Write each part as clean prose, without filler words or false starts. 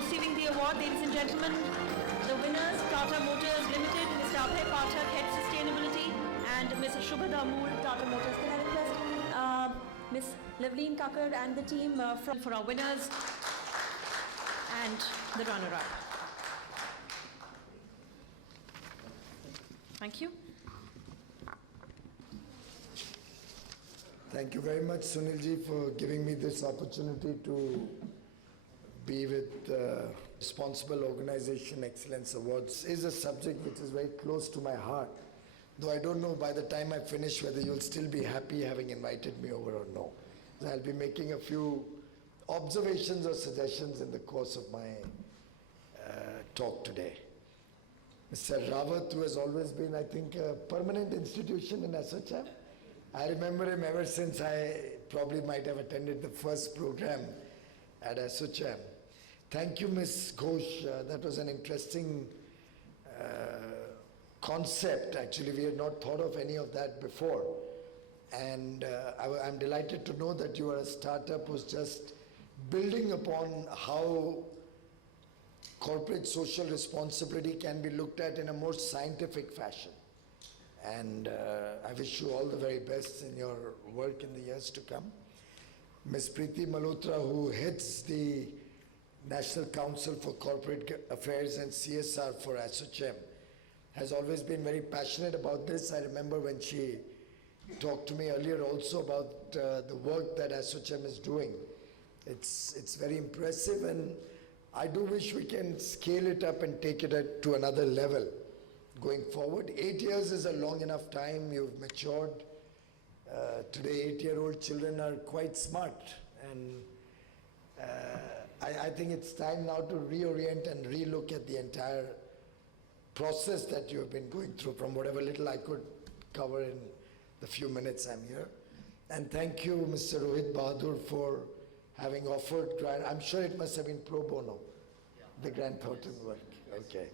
receiving the award, ladies and gentlemen, the winners, Tata Motors Limited, Mr. Abhay Pathak, Head Sustainability, and Ms. Shubha Damoor, Tata Motors. Can I request Ms. Lavleen Kakkar and the team for our winners and the runner-up. Thank you. Thank you very much, Sunilji, for giving me this opportunity to be with Responsible Organization Excellence Awards. Is a subject which is very close to my heart, though I don't know by the time I finish whether you'll still be happy having invited me over or no. So I'll be making a few observations or suggestions in the course of my talk today. Mr. Rawat, who has always been, I think, a permanent institution in ASSOCHAM. I remember him ever since I probably might have attended the first program at ASSOCHAM. Thank you, Ms. Ghosh. That was an interesting concept. Actually, we had not thought of any of that before. And I'm delighted to know that you are a startup who's just building upon how corporate social responsibility can be looked at in a more scientific fashion. And I wish you all the very best in your work in the years to come. Ms. Preeti Malhotra, who heads the National Council for Corporate Affairs and CSR for ASSOCHAM, has always been very passionate about this. I remember when she talked to me earlier also about the work that ASSOCHAM is doing. It's very impressive, and I do wish we can scale it up and take it to another level going forward. 8 years is a long enough time. You've matured. Today, 8-year-old children are quite smart, and I think it's time now to reorient and relook at the entire process that you have been going through, from whatever little I could cover in the few minutes I'm here. And thank you, Mr. Rohit Bahadur, for having offered grant. I'm sure it must have been pro bono, the Grant Thornton work. Okay.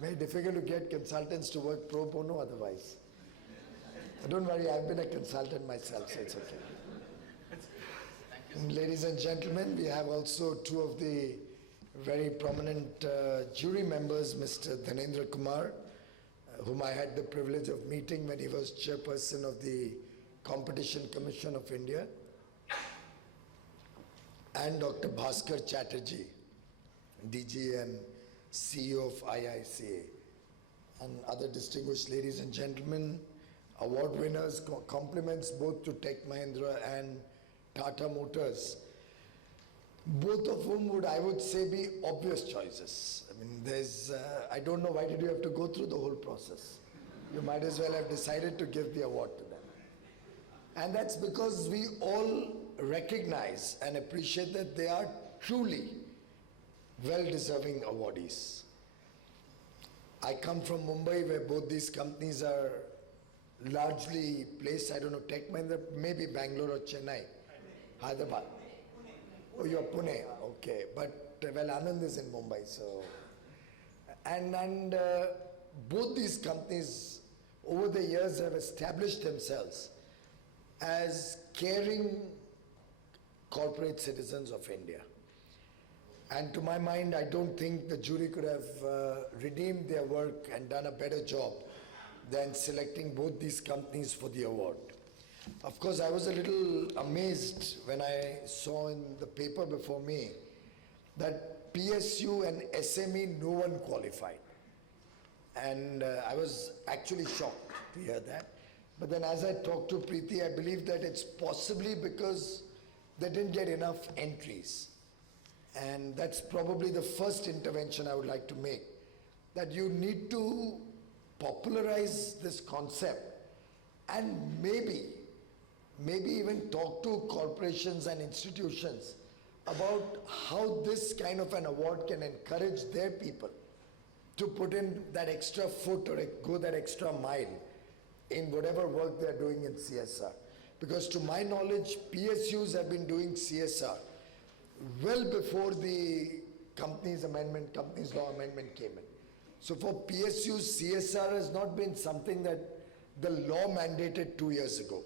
Very difficult to get consultants to work pro bono otherwise. Don't worry, I've been a consultant myself, so it's okay. Ladies and gentlemen, we have also two of the very prominent jury members, Mr. Dhanendra Kumar, whom I had the privilege of meeting when he was chairperson of the Competition Commission of India, and Dr. Bhaskar Chatterjee, DG and CEO of IICA, and other distinguished ladies and gentlemen, award winners, compliments both to Tech Mahindra and Tata Motors, both of whom would, I would say, be obvious choices. I mean, I don't know, why did you have to go through the whole process? You might as well have decided to give the award to them. And that's because we all recognize and appreciate that they are truly well-deserving awardees. I come from Mumbai, where both these companies are largely placed. I don't know, Tech Mahindra, maybe Bangalore or Chennai, Hyderabad. Oh, you're Pune, okay. But well, Anand is in Mumbai, so. And both these companies over the years have established themselves as caring corporate citizens of India. And to my mind, I don't think the jury could have redeemed their work and done a better job than selecting both these companies for the award. Of course, I was a little amazed when I saw in the paper before me that PSU and SME, no one qualified. And I was actually shocked to hear that. But then as I talked to Preeti, I believe that it's possibly because they didn't get enough entries. And that's probably the first intervention I would like to make, that you need to popularize this concept and maybe even talk to corporations and institutions about how this kind of an award can encourage their people to put in that extra foot or go that extra mile in whatever work they're doing in CSR. Because to my knowledge, PSUs have been doing CSR well before the Companies Law Amendment came in. So for PSUs, CSR has not been something that the law mandated 2 years ago.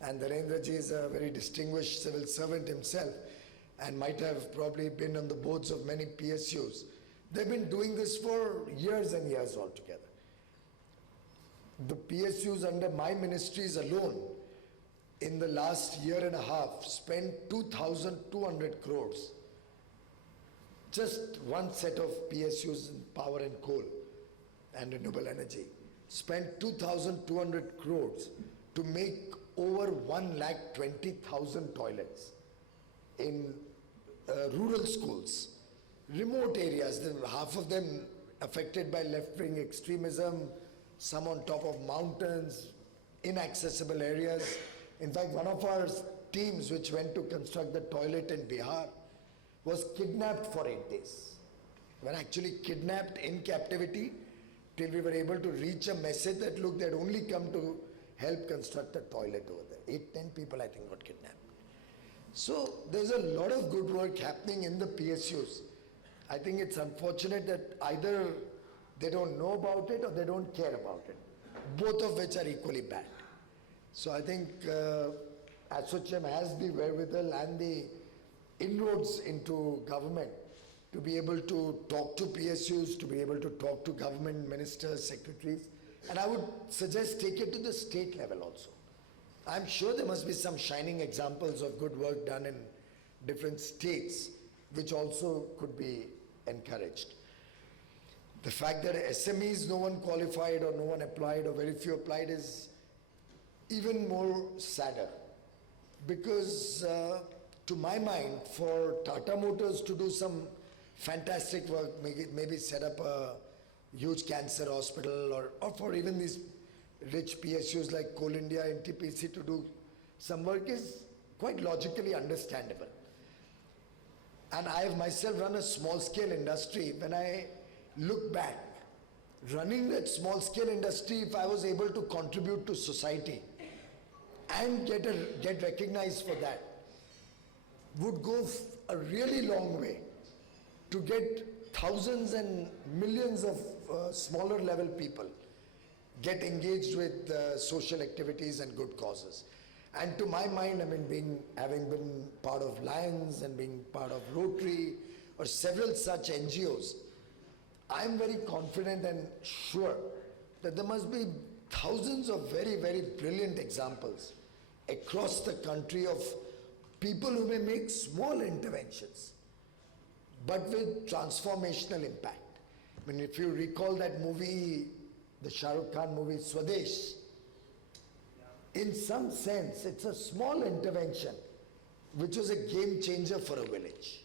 And Dhanendra ji is a very distinguished civil servant himself. and might have probably been on the boards of many PSUs. They've been doing this for years and years altogether. The PSUs under my ministries alone, in the last year and a half, spent 2,200 crores. Just one set of PSUs in power and coal and renewable energy spent 2,200 crores to make over 1,20,000 toilets in rural schools, remote areas, half of them affected by left-wing extremism, some on top of mountains, inaccessible areas. In fact, one of our teams which went to construct the toilet in Bihar was kidnapped for 8 days. We were actually kidnapped in captivity till we were able to reach a message that, look, they'd only come to help construct a toilet over there. 8-10 people, I think, got kidnapped. So there's a lot of good work happening in the PSUs. I think it's unfortunate that either they don't know about it or they don't care about it, both of which are equally bad. So I think ASSOCHAM has the wherewithal and the inroads into government to be able to talk to PSUs, to be able to talk to government ministers, secretaries, and I would suggest take it to the state level also. I'm sure there must be some shining examples of good work done in different states, which also could be encouraged. The fact that SMEs, no one qualified or no one applied or very few applied is even more sadder, because to my mind, for Tata Motors to do some fantastic work, maybe set up a huge cancer hospital, or for even these rich PSUs like Coal India, NTPC to do some work is quite logically understandable. And I have myself run a small scale industry. When I look back, running that small scale industry, if I was able to contribute to society and get recognized for that, would go a really long way to get thousands and millions of smaller level people get engaged with social activities and good causes. And to my mind, I mean, having been part of Lions and being part of Rotary or several such NGOs, I'm very confident and sure that there must be thousands of very, very brilliant examples across the country of people who may make small interventions, but with transformational impact. I mean, if you recall that movie, the Shah Rukh Khan movie, Swadesh, in some sense, it's a small intervention, which was a game changer for a village.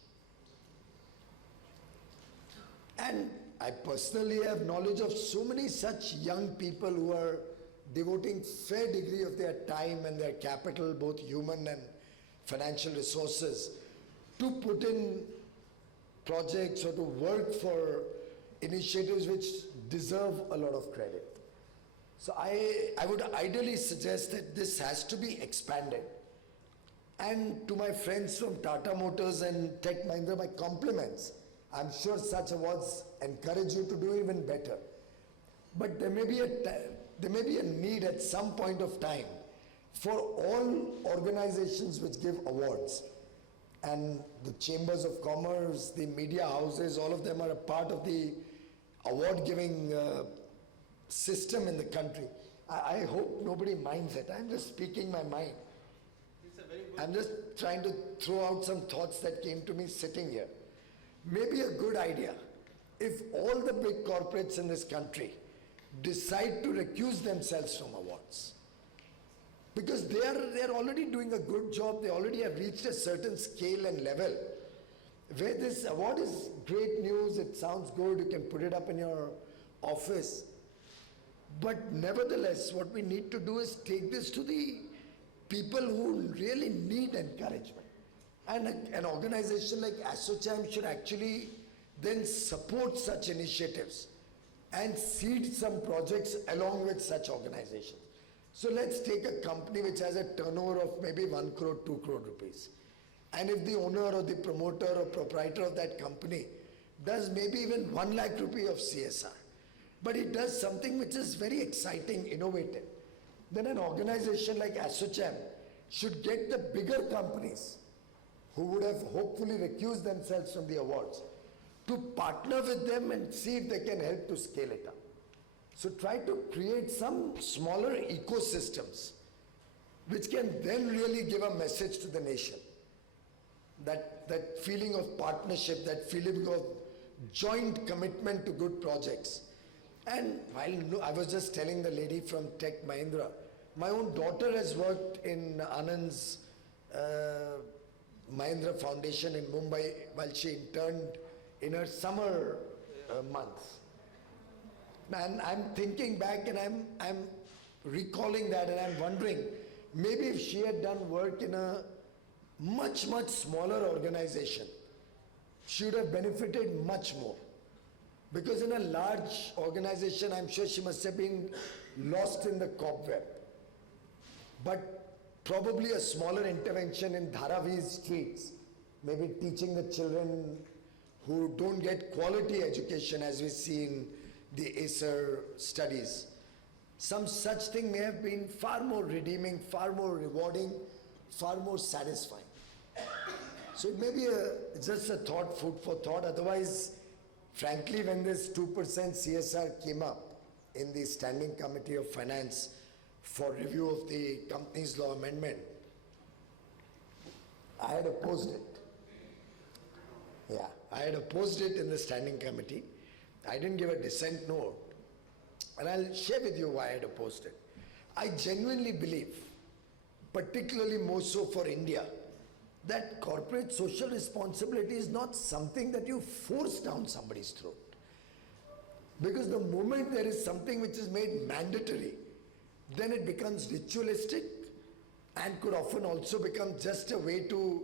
And I personally have knowledge of so many such young people who are devoting fair degree of their time and their capital, both human and financial resources, to put in projects or to work for initiatives which deserve a lot of credit. So I would ideally suggest that this has to be expanded. And to my friends from Tata Motors and Tech Mahindra, my compliments. I'm sure such awards encourage you to do even better. But there may be a need at some point of time for all organizations which give awards. And the chambers of commerce, the media houses, all of them are a part of the award-giving system in the country. I hope nobody minds it. I'm just speaking my mind. I'm just trying to throw out some thoughts that came to me sitting here. Maybe a good idea if all the big corporates in this country decide to recuse themselves from awards. Because they are already doing a good job, they already have reached a certain scale and level where this award is great news, it sounds good, you can put it up in your office. But nevertheless, what we need to do is take this to the people who really need encouragement. And an organization like ASSOCHAM should actually then support such initiatives and seed some projects along with such organizations. So let's take a company which has a turnover of maybe 1 crore, 2 crore rupees. And if the owner or the promoter or proprietor of that company does maybe even 1 lakh rupee of CSR, but it does something which is very exciting, innovative, then an organization like ASSOCHAM should get the bigger companies who would have hopefully recused themselves from the awards, to partner with them and see if they can help to scale it up. So try to create some smaller ecosystems which can then really give a message to the nation. That feeling of partnership, that feeling of joint commitment to good projects. And while I was just telling the lady from Tech Mahindra, my own daughter has worked in Anand's Mahindra Foundation in Mumbai while she interned in her summer months. And I'm thinking back and I'm recalling that and I'm wondering, maybe if she had done work in a much, much smaller organization, she would have benefited much more. Because in a large organization, I'm sure she must have been lost in the cobweb. But probably a smaller intervention in Dharavi's streets, maybe teaching the children who don't get quality education as we see in the Acer studies. Some such thing may have been far more redeeming, far more rewarding, far more satisfying. So it may be just a thought, food for thought. Otherwise, frankly, when this 2% CSR came up in the Standing Committee of Finance for review of the Companies Law Amendment, I had opposed it. Yeah, I had opposed it in the Standing Committee. I didn't give a dissent note. And I'll share with you why I had opposed it. I genuinely believe, particularly more so for India, that corporate social responsibility is not something that you force down somebody's throat. Because the moment there is something which is made mandatory, then it becomes ritualistic and could often also become just a way to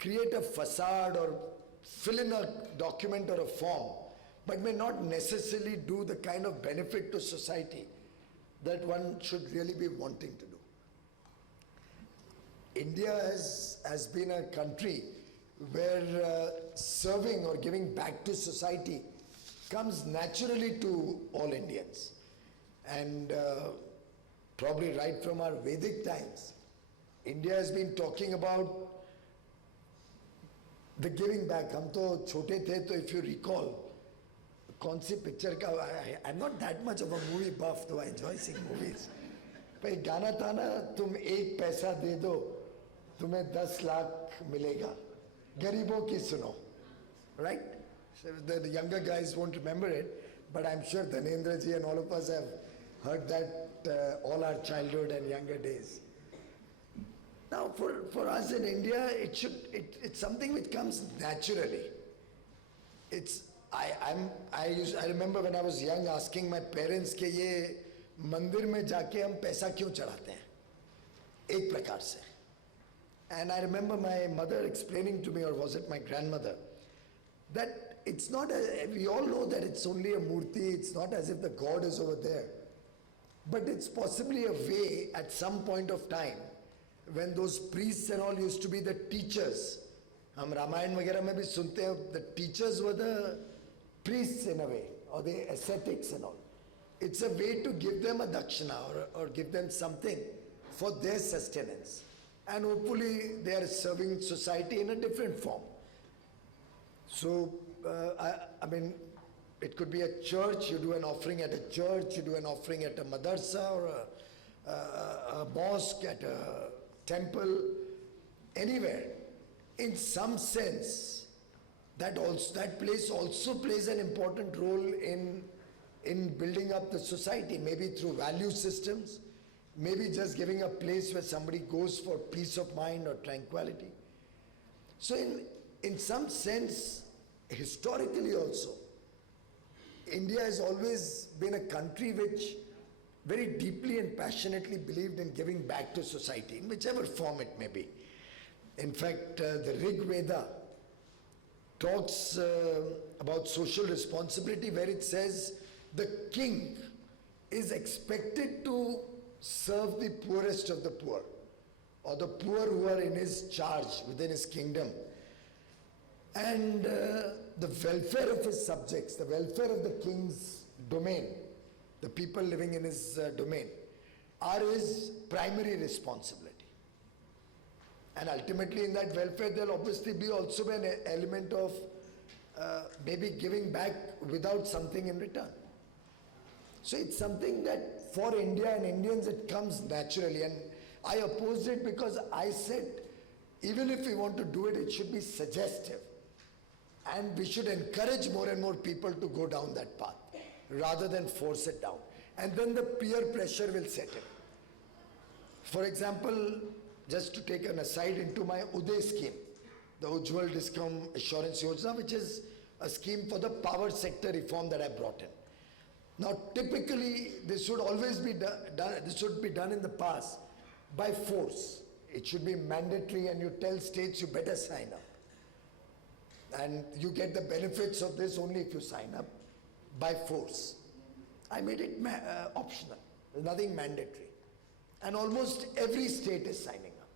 create a facade or fill in a document or a form, but may not necessarily do the kind of benefit to society that one should really be wanting to do. India has been a country where serving or giving back to society comes naturally to all Indians. And probably right from our Vedic times, India has been talking about the giving back. हम तो छोटे थे, तो if you recall, कौन सी picture का, I'm not that much of a movie buff, though I enjoy seeing movies. पर एक गाना था ना, तुम एक पैसा दे दो, तुम्हें 10 लाख मिलेगा, गरीबों की सुनो, right? So the younger guys won't remember it, but I'm sure Dhanendra ji and all of us have heard that all our childhood and younger days. Now, for us in India, it's something which comes naturally. I remember when I was young asking my parents कि ये मंदिर में जाके हम पैसा क्यों चढ़ाते हैं, एक प्रकार से. And I remember my mother explaining to me, or was it my grandmother, that it's not, we all know that it's only a murti, it's not as if the God is over there. But it's possibly a way at some point of time when those priests and all used to be the teachers. हम रामायण वगैरह में भी सुनते हैं, the teachers were the priests in a way, or the ascetics and all. It's a way to give them a dakshina or give them something for their sustenance. And hopefully they are serving society in a different form. So, I mean, it could be a church, you do an offering at a church, you do an offering at a madrasa or a mosque, at a temple, anywhere. In some sense, that place also plays an important role in building up the society, maybe through value systems, maybe just giving a place where somebody goes for peace of mind or tranquility. So in some sense, historically also, India has always been a country which very deeply and passionately believed in giving back to society, in whichever form it may be. In fact, the Rig Veda talks about social responsibility, where it says the king is expected to serve the poorest of the poor, or the poor who are in his charge within his kingdom. And the welfare of his subjects, the welfare of the king's domain, the people living in his domain, are his primary responsibility. And ultimately in that welfare, there'll obviously be also an element of maybe giving back without something in return. So it's something that for India and Indians it comes naturally, and I opposed it because I said even if we want to do it, it should be suggestive, and we should encourage more and more people to go down that path rather than force it down, and then the peer pressure will set in. For example, just to take an aside into my Uday scheme, the Ujjwal Discom Assurance Yojana, which is a scheme for the power sector reform that I brought in. Now, typically, this should always be done, this should be done in the past by force. It should be mandatory, and you tell states you better sign up. And you get the benefits of this only if you sign up by force. I made it optional, there's nothing mandatory. And almost every state is signing up.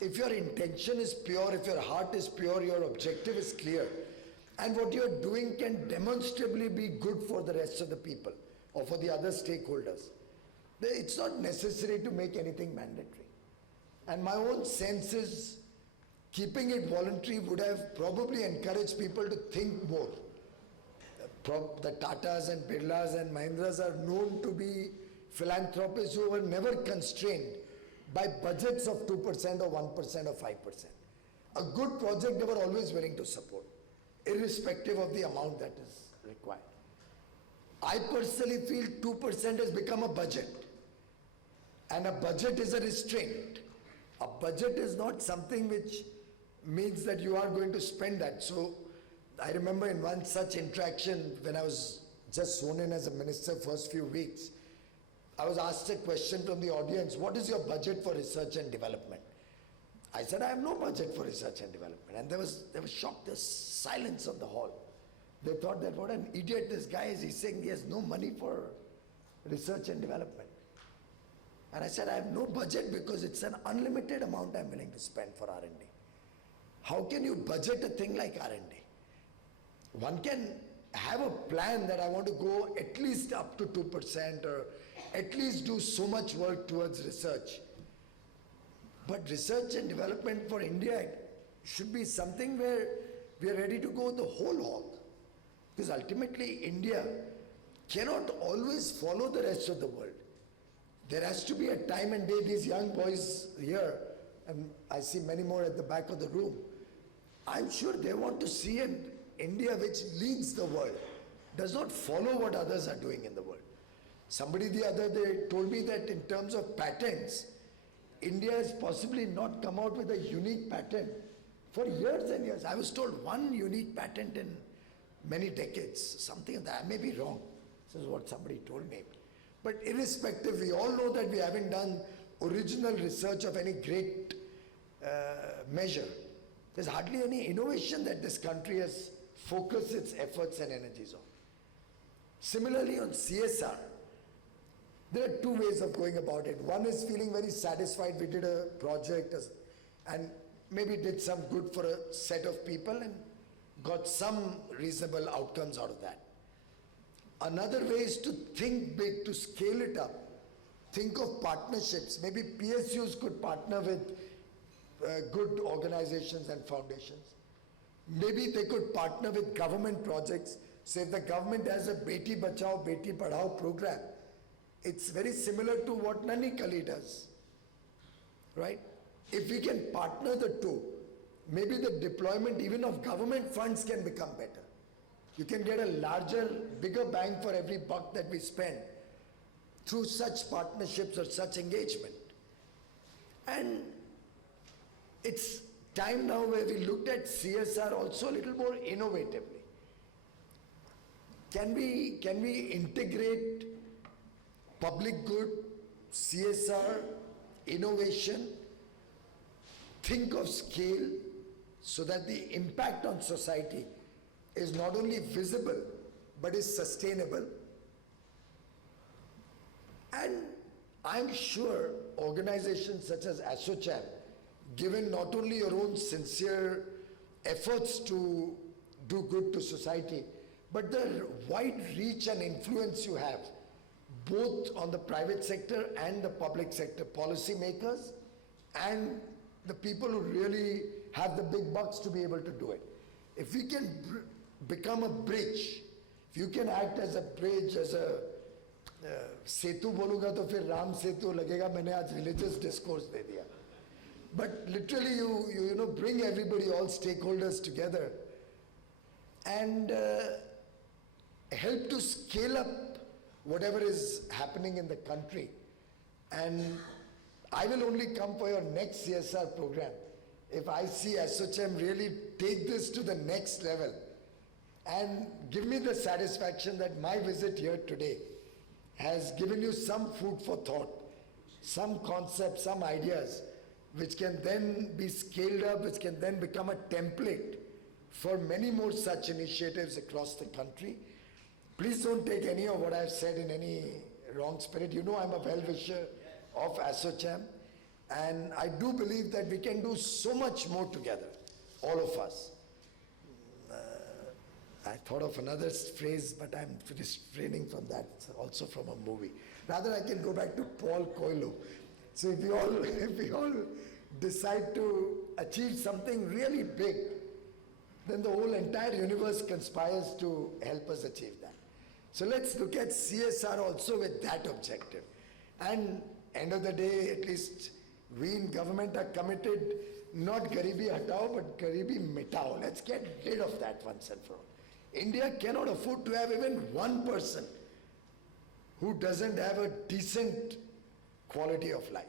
If your intention is pure, if your heart is pure, your objective is clear, and what you're doing can demonstrably be good for the rest of the people or for the other stakeholders, it's not necessary to make anything mandatory. And my own sense is keeping it voluntary would have probably encouraged people to think more. The Tatas and Birlas and Mahindras are known to be philanthropists who were never constrained by budgets of 2% or 1% or 5%. A good project they were always willing to support, irrespective of the amount that is required. I personally feel 2% has become a budget, and a budget is a restraint. A budget is not something which means that you are going to spend that. So I remember in one such interaction when I was just sworn in as a minister first few weeks, I was asked a question from the audience, what is your budget for research and development? I said, I have no budget for research and development. And there was shock, there was silence on the hall. They thought that what an idiot this guy is, he's saying he has no money for research and development. And I said, I have no budget because it's an unlimited amount I'm willing to spend for R&D. How can you budget a thing like R&D? One can have a plan that I want to go at least up to 2% or at least do so much work towards research. But research and development for India should be something where we are ready to go the whole hog. Because ultimately India cannot always follow the rest of the world. There has to be a time and day. These young boys here, and I see many more at the back of the room, I'm sure they want to see an India which leads the world, does not follow what others are doing in the world. Somebody the other day told me that in terms of patents, India has possibly not come out with a unique patent for years and years. I was told one unique patent in many decades, something like that. I may be wrong. This is what somebody told me. But irrespective, we all know that we haven't done original research of any great measure. There's hardly any innovation that this country has focused its efforts and energies on. Similarly, on CSR, there are two ways of going about it. One is feeling very satisfied we did a project and maybe did some good for a set of people and got some reasonable outcomes out of that. Another way is to think big, to scale it up. Think of partnerships. Maybe PSUs could partner with good organizations and foundations. Maybe they could partner with government projects. So if the government has a Beti Bachao, Beti Padhao program, it's very similar to what Nanikali does, right? If we can partner the two, maybe the deployment even of government funds can become better. You can get a larger, bigger bang for every buck that we spend through such partnerships or such engagement. And it's time now where we looked at CSR also a little more innovatively. Can we integrate public good, CSR, innovation, think of scale so that the impact on society is not only visible but is sustainable? And I'm sure organizations such as ASSOCHAM, given not only your own sincere efforts to do good to society, but the wide reach and influence you have, both on the private sector and the public sector, policymakers and the people who really have the big bucks to be able to do it. If we can become a bridge, if you can act as a bridge, as a सेतु बोलूँगा तो फिर राम सेतु लगेगा, मैंने आज religious discourse दे दिया. But literally you know, bring everybody, all stakeholders together and help to scale up whatever is happening in the country. And I will only come for your next CSR program if I see ASSOCHAM really take this to the next level and give me the satisfaction that my visit here today has given you some food for thought, some concepts, some ideas, which can then be scaled up, which can then become a template for many more such initiatives across the country. Please don't take any of what I've said in any wrong spirit. You know I'm a well-wisher of ASSOCHAM, and I do believe that we can do so much more together, all of us. I thought of another phrase, but I'm refraining from that. It's also from a movie. Rather, I can go back to Paul Coelho. So if we all decide to achieve something really big, then the whole entire universe conspires to help us achieve that. So let's look at CSR also with that objective. And end of the day, at least we in government are committed, not Garibi Hatao, but Garibi Mitao. Let's get rid of that once and for all. India cannot afford to have even one person who doesn't have a decent quality of life.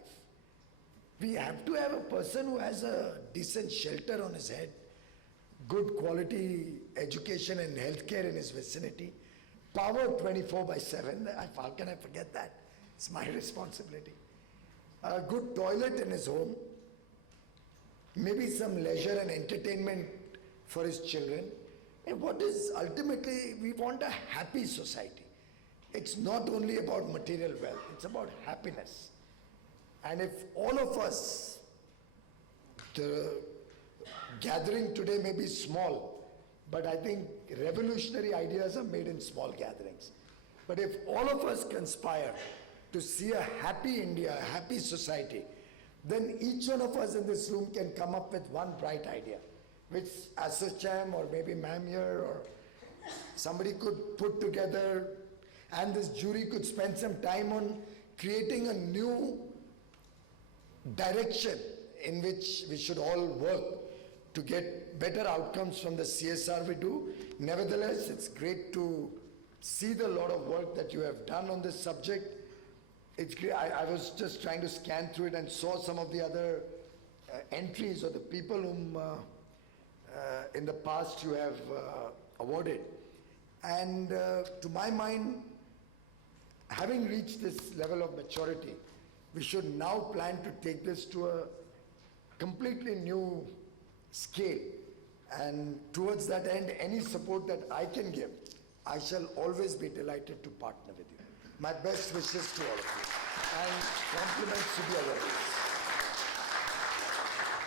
We have to have a person who has a decent shelter on his head, good quality education and healthcare in his vicinity, power 24/7, how can I forget that? It's my responsibility. A good toilet in his home, maybe some leisure and entertainment for his children. And what is ultimately, we want a happy society. It's not only about material wealth, it's about happiness. And if all of us, the gathering today may be small, but I think revolutionary ideas are made in small gatherings. But if all of us conspire to see a happy India, a happy society, then each one of us in this room can come up with one bright idea, which ASSOCHAM or maybe ma'am here or somebody could put together, and this jury could spend some time on creating a new direction in which we should all work to get better outcomes from the CSR we do. Nevertheless, it's great to see the lot of work that you have done on this subject. It's great. I was just trying to scan through it and saw some of the other entries or the people whom in the past you have awarded. And to my mind, having reached this level of maturity, we should now plan to take this to a completely new scale. And towards that end, any support that I can give, I shall always be delighted to partner with you. My best wishes to all of you and compliments to the awardees.